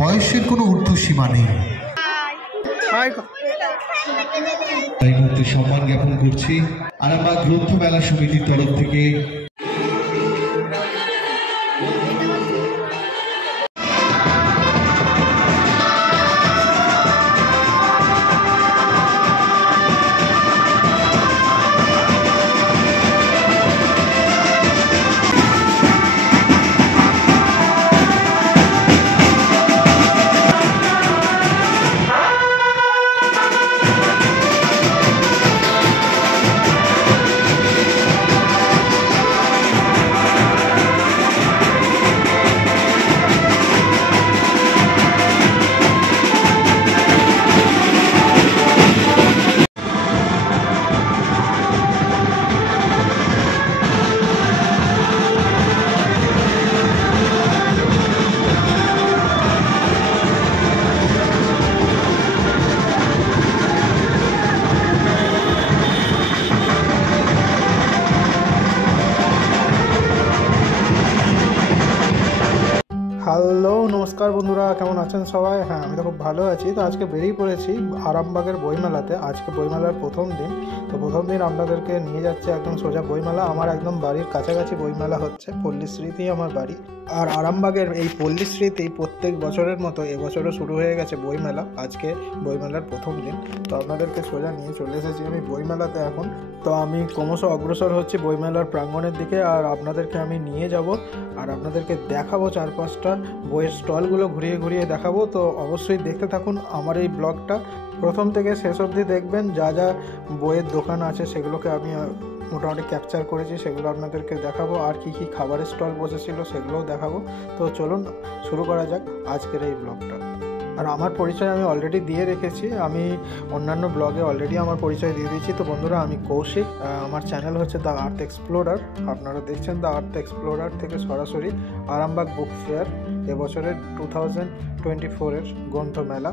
বয়সের কোনো ঊর্ধ্বসীমা নেই। এই মুহূর্তে সম্মান জ্ঞাপন করছি আরামবাগ গ্রন্থ মেলা সমিতির তরফ থেকে। হ্যালো নমস্কার বন্ধুরা, কেমন আছেন সবাই? হ্যাঁ, আমি তো খুব ভালো আছি। তো আজকে বেরিয়ে পড়েছি আরামবাগের বইমেলাতে। আজকে বইমেলার প্রথম দিন। তো প্রথম দিন আপনাদেরকে নিয়ে যাচ্ছে একদম সোজা বইমেলা। আমার একদম বাড়ির কাছাকাছি বইমেলা হচ্ছে, পল্লীশ্রীতেই আমার বাড়ি। আর আরামবাগের এই পল্লীশ্রীতেই প্রত্যেক বছরের মতো এবছরও শুরু হয়ে গেছে বইমেলা। আজকে বইমেলার প্রথম দিন। তো আপনাদেরকে সোজা নিয়ে চলে এসেছি আমি বইমেলাতে এখন। তো আমি ক্রমশ অগ্রসর হচ্ছি বইমেলার প্রাঙ্গণের দিকে, আর আপনাদেরকে আমি নিয়ে যাব আর আপনাদেরকে দেখাবো চারপাশটা বইয়ের স্টলগুলো ঘুরিয়ে ঘুরিয়ে দেখাবো। তো অবশ্যই দেখতে থাকুন আমার এই ব্লগটা, প্রথম থেকে শেষ অবধি দেখবেন। যা যা বইয়ের দোকান আছে সেগুলোকে আমি মোটামুটি ক্যাপচার করেছি, সেগুলো আপনাদেরকে দেখাবো। আর কি কি খাবারের স্টল বসেছিল সেগুলোও দেখাবো। তো চলুন শুরু করা যাক আজকের এই ব্লগটা। আর আমার পরিচয় আমি অলরেডি দিয়ে রেখেছি, আমি অন্যান্য ব্লগে অলরেডি আমার পরিচয় দিয়ে দিয়েছি। তো বন্ধুরা, আমি কৌশিক, আমার চ্যানেল হচ্ছে দ্য আর্থ এক্সপ্লোরার। আপনারা দেখছেন দ্য আর্থ এক্সপ্লোরার থেকে সরাসরি আরামবাগ বুক ফেয়ার এবছরের 2024-এর গ্রন্থমেলা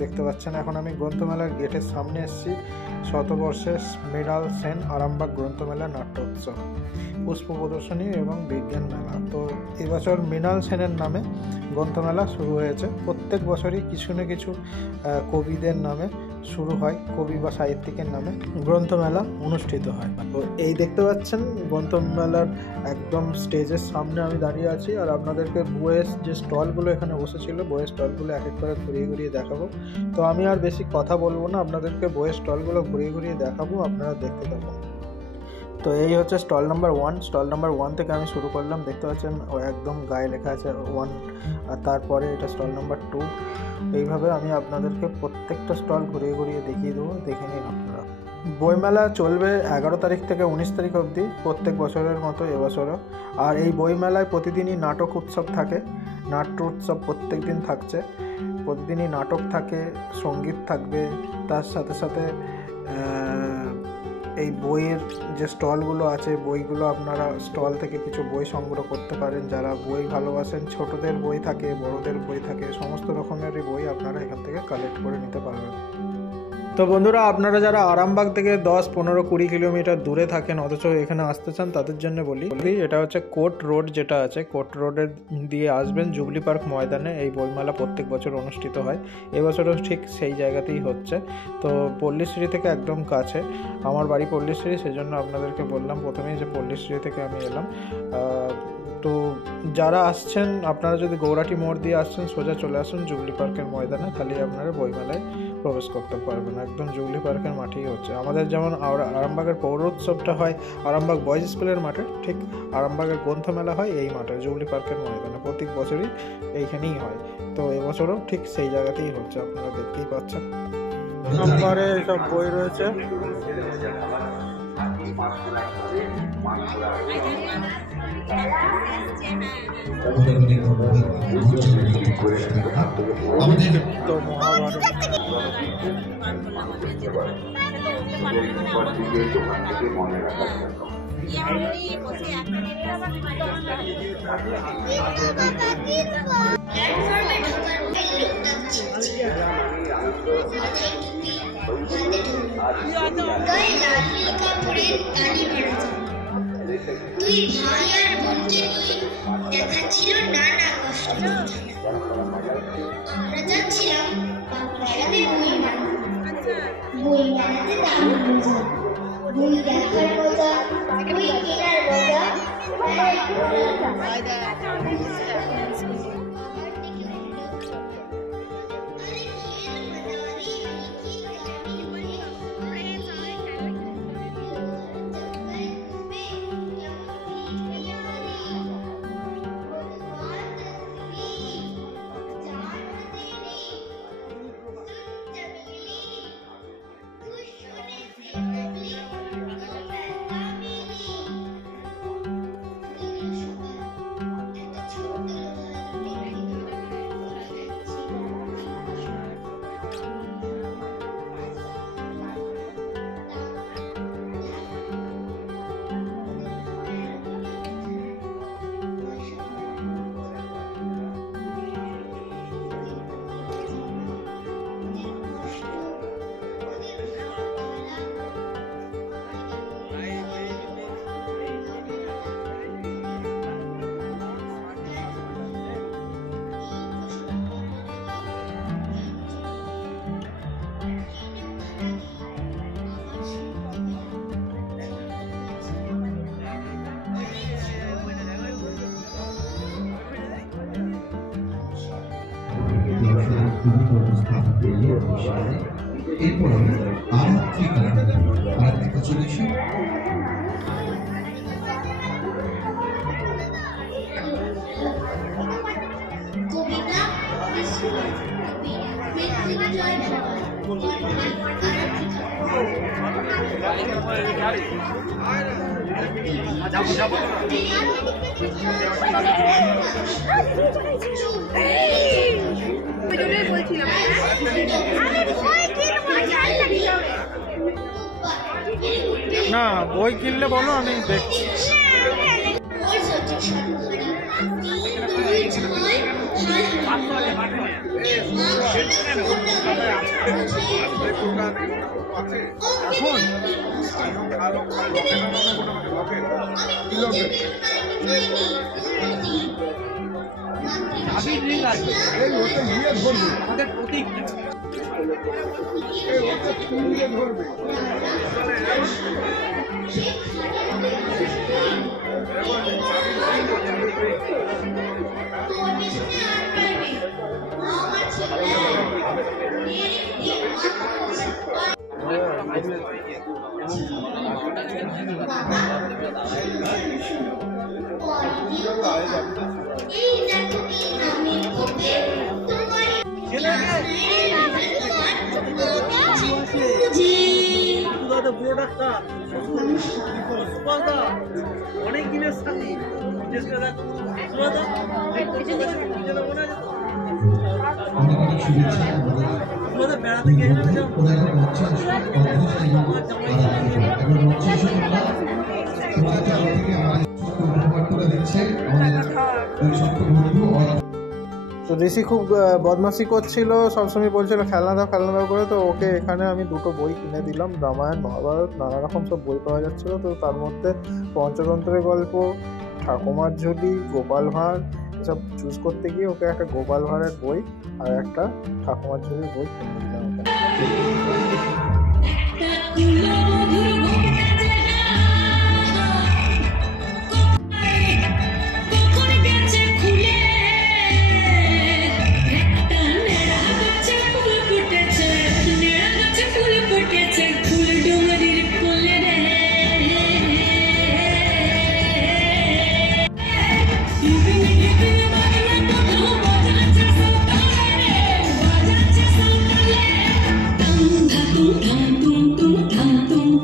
দেখতে পাচ্ছেন। এখন আমি গ্রন্থমেলার গেটের সামনে এসেছি। শতবর্ষের মৃণাল সেন আরামবাগ গ্রন্থমেলা নাট্যোৎসব, পুষ্প প্রদর্শনী এবং বিজ্ঞান মেলা। তো এবছর মৃণাল সেনের নামে গ্রন্থমেলা শুরু হয়েছে। প্রত্যেক বছরই কিছু না কিছু কবিদের নামে শুরু হয়, কবি বা সাহিত্যিকের নামে গ্রন্থমেলা অনুষ্ঠিত হয়। তো এই দেখতে পাচ্ছেন গ্রন্থমেলার একদম স্টেজের সামনে আমি দাঁড়িয়ে আছি, আর আপনাদেরকে বইয়ের যে স্টলগুলো এখানে বসেছিল বইয়ের স্টলগুলো এক এক করে ঘুরিয়ে ঘুরিয়ে দেখাবো। তো আমি আর বেশি কথা বলবো না, আপনাদেরকে বইয়ের স্টলগুলো ঘুরিয়ে ঘুরিয়ে দেখাবো, আপনারা দেখতে থাকুন। তো এই হচ্ছে স্টল নাম্বার 1। স্টল নাম্বার 1 থেকে আমি শুরু করলাম। দেখতে পাচ্ছেন একদম গায়ে লেখা আছে 1, আর তারপরে এটা স্টল নাম্বার 2। এইভাবে আমি আপনাদেরকে প্রত্যেকটা স্টল ঘুরিয়ে ঘুরিয়ে দেখিয়ে দেবো, দেখে নিন আপনারা। বইমেলা চলবে 11 তারিখ থেকে 19 তারিখ অবধি, প্রত্যেক বছরের মতো এবছরও। আর এই বইমেলায় প্রতিদিনই নাটক উৎসব থাকে, নাট্য উৎসব প্রত্যেক দিন থাকছে। প্রতিদিনই নাটক থাকে, সঙ্গীত থাকবে, তার সাথে সাথে এই বইয়ের যে স্টলগুলো আছে বইগুলো আপনারা স্টল থেকে কিছু বই সংগ্রহ করতে পারেন। যারা বই ভালোবাসেন, ছোটদের বই থাকে, বড়দের বই থাকে, সমস্ত রকমেরই বই আপনারা এখান থেকে কালেক্ট করে নিতে পারবেন। তো বন্ধুরা, আপনারা যারা আরামবাগ থেকে 10, 15, 20 কিলোমিটার দূরে থাকেন অথচ এখানে আসতে চান, তাদের জন্য বলি এটা হচ্ছে কোর্ট রোড, যেটা আছে কোর্ট রোডের দিয়ে আসবেন জুবলি পার্ক ময়দানে। এই বইমেলা প্রত্যেক বছর অনুষ্ঠিত হয়, এবছরও ঠিক সেই জায়গাতেই হচ্ছে। তো পল্লীশ্রী থেকে একদম কাছে, আমার বাড়ি পল্লীশ্রী, সেজন্য আপনাদেরকে বললাম প্রথমেই যে পল্লীশ্রী থেকে আমি এলাম। তো যারা আসছেন, আপনারা যদি গৌরাটি মোড় দিয়ে আসছেন সোজা চলে আসুন জুবলি পার্কের ময়দানে, তাহলে আপনারা বইমেলায় প্রবেশ করতে পারবেন। একদম জুবলি পার্কের মাঠেই হচ্ছে। আমাদের যেমন আরামবাগের পৌরোৎসবটা হয় আরামবাগ বয়েজ স্কুলের মাঠে, ঠিক আরামবাগের গ্রন্থমেলা হয় এই মাঠে জুবলি পার্কের ময়দানে। প্রত্যেক বছরই এইখানেই হয়। তো এবছরও ঠিক সেই জায়গাতেই হচ্ছে, আপনারা দেখতেই পাচ্ছেন। নম্বরে সব বই রয়েছে। তো মহাভারত দুই ভাই আর বোনকে নিয়ে দেখাচ্ছিল নানা কষ্ট। আমরা যাচ্ছিলাম বই মেলাতে দারুণ মজা, বই দেখার মজা, বই কেনার মজা। এরপর আরাত্রিকা চলে এসে কবিতা মৃত্যুঞ্জয় না বই কিনলে বলো, আমি দেখছি। অনেক দিনের সাথী বেড়াতে গিয়ে তো ঋষি খুব বদমাশি করছিল, সবসময় বলছিল খেলনা দাও করে। তো ওকে এখানে আমি দুটো বই কিনে দিলাম, রামায়ণ মহাভারত নানা রকম সব বই পাওয়া যাচ্ছিলো। তো তার মধ্যে পঞ্চতন্ত্রের গল্প, ঠাকুমার ঝুলি, গোপাল ভাঁড় এসব চুজ করতে গিয়ে ওকে একটা গোপাল ভাঁড়ের বই আর একটা ঠাকুমার ঝুলির বই কিনে দিলাম ওকে। tum tum tum tum tum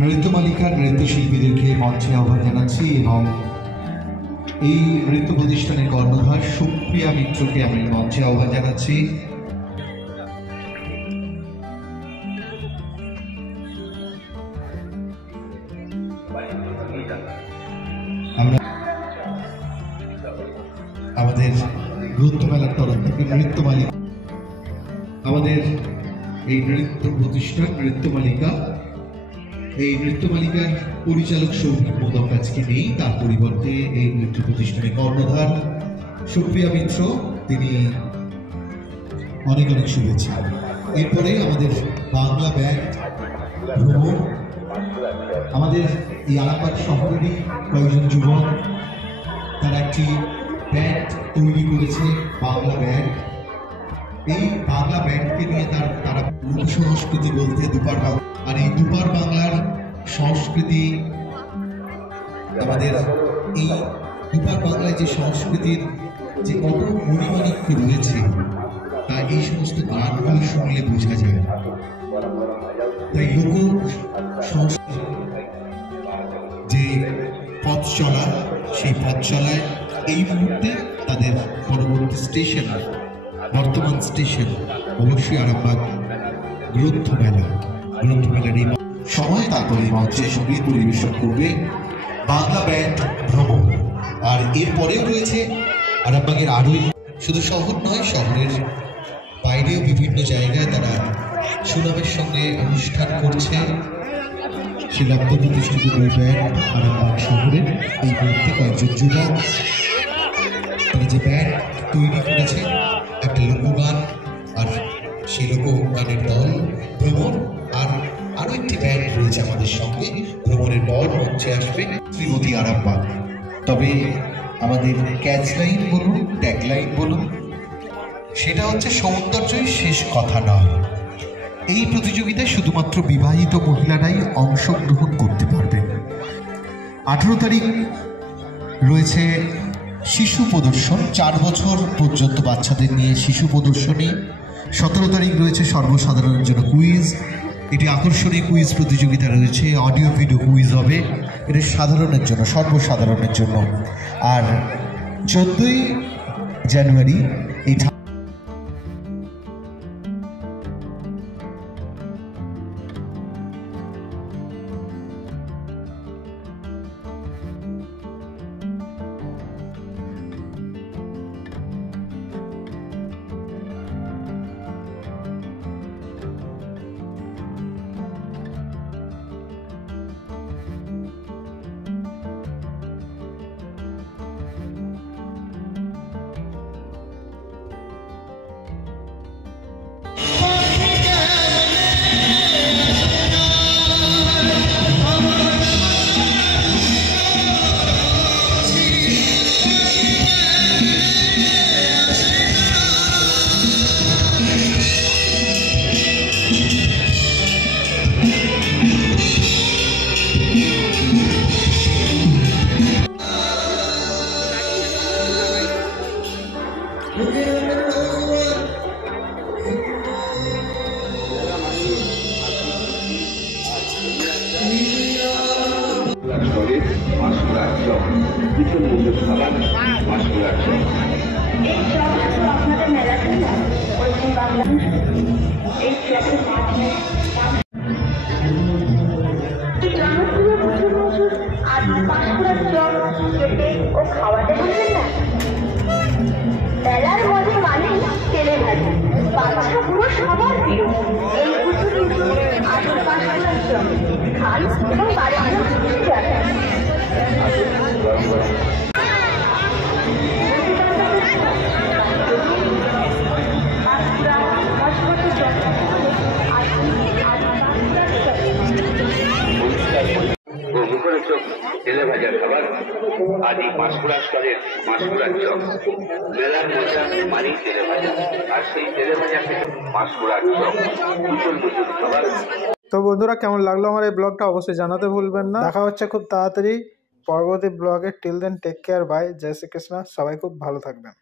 নৃত্যমালিকার নৃত্যশিল্পীদেরকে মঞ্চে আহ্বান জানাচ্ছি এবং এই নৃত্য প্রতিষ্ঠানের কর্ণধার সুপ্রিয়া মিত্রকে আমি মঞ্চে আহ্বান জানাচ্ছি। আমরা আমাদের গ্রন্থমেলার তরফ থেকে নৃত্যমালিকা, আমাদের এই নৃত্য প্রতিষ্ঠান নৃত্যমালিকা, এই নৃত্যমালিকার পরিচালক সৌভিক মোদক আজকে নেই, তার পরিবর্তে এই নৃত্য প্রতিষ্ঠানের কর্ণধার সুপ্রিয়া মিত্র, তিনি অনেক অনেক শুভেচ্ছা। এরপরে আমাদের বাংলা ব্যান্ড ভ্রমণ, আমাদের এই আরামবাগ শহরেরই কয়েকজন যুবক তারা একটি ব্যান্ড তৈরি করেছে, বাংলা ব্যান্ড। এই বাংলা ব্যান্ডকে নিয়ে তারা লোক সংস্কৃতি বলতে দুপার বাংলা, আর এই দুপার বাংলার সংস্কৃতি, আমাদের এই দুপার বাংলায় যে সংস্কৃতির যে কত মণিমাণিক্য রয়েছে তা এই সমস্ত গানগুলো শুনলে বোঝা যায়। তাই লোক সংস্কৃতি যে পথ চলা, সেই পথ চলায় এই মুহূর্তে তাদের পরবর্তী স্টেশন, বর্তমান স্টেশন অবশ্যই আরামবাগ গ্রন্থমেলা। গ্রন্থমেলার এই সময় তারপরে মঞ্চে সঙ্গীত পরিবেশন করবে বাংলা ব্যান্ড ভ্রমণ। আর এরপরেও রয়েছে আরামবাগের আরোই, শুধু শহর নয়, শহরের বাইরেও বিভিন্ন জায়গায় তারা সুনামের সঙ্গে অনুষ্ঠান করছে। সে লব্ধ প্রতিষ্ঠিত দুই ব্যান্ড আরামবাগ শহরের এই মুহূর্তে কয়েকজন যুবক তারা যে ব্যান্ড তৈরি করেছে, একটা লোকগান আর সেই লোকগানের দল ভ্রমণ, আর আরো একটি ব্যান্ড রয়েছে আমাদের সঙ্গে। ভ্রমণের পর মঞ্চে আসবে শ্রীমতী আরামবাগ। তবে আমাদের ক্যাচ লাইন বলুন, ট্যাগ লাইন বলুন, সেটা হচ্ছে সৌন্দর্যই শেষ কথা নয়। এই প্রতিযোগিতায় শুধুমাত্র বিবাহিত মহিলারাই অংশগ্রহণ করতে পারবেন। 18 তারিখ রয়েছে শিশু প্রদর্শন, 4 বছর পর্যন্ত বাচ্চাদের নিয়ে শিশু প্রদর্শনী। 17 তারিখ রয়েছে সর্বসাধারণের জন্য কুইজ, এটি আকর্ষণীয় কুইজ প্রতিযোগিতা রয়েছে, অডিও ভিডিও কুইজ হবে, এটা সাধারণের জন্য, সর্বসাধারণের জন্য। আর 14ই জানুয়ারি এই মেলার মধ্যে মানে তেলে ভাজা, বাচ্চা পুরো সবার প্রিয়। এই পুজো কিন্তু আলুর পাঁশকুড়ার জন্য খান এবং বাড়িতে খুশি যান। তেলে ভাজা খাবার আদি পাঁশকুড়া স্তরের পাঁশকুড়ার চপ। মেলার মজা মানি তেলে ভাজা, আর সেই তেলে ভাজা থেকে পাঁশকুড়ার চপ ভীষণ মজুর খাবার। তো বন্ধুরা, কেমন লাগলো আমার এই ব্লগটা অবশ্যই জানাতে ভুলবেন না। দেখা হচ্ছে খুব তাড়াতাড়ি পরবর্তী ব্লগে। Till then take care, bye, জয় শ্রীকৃষ্ণ, সবাই খুব ভালো থাকবেন।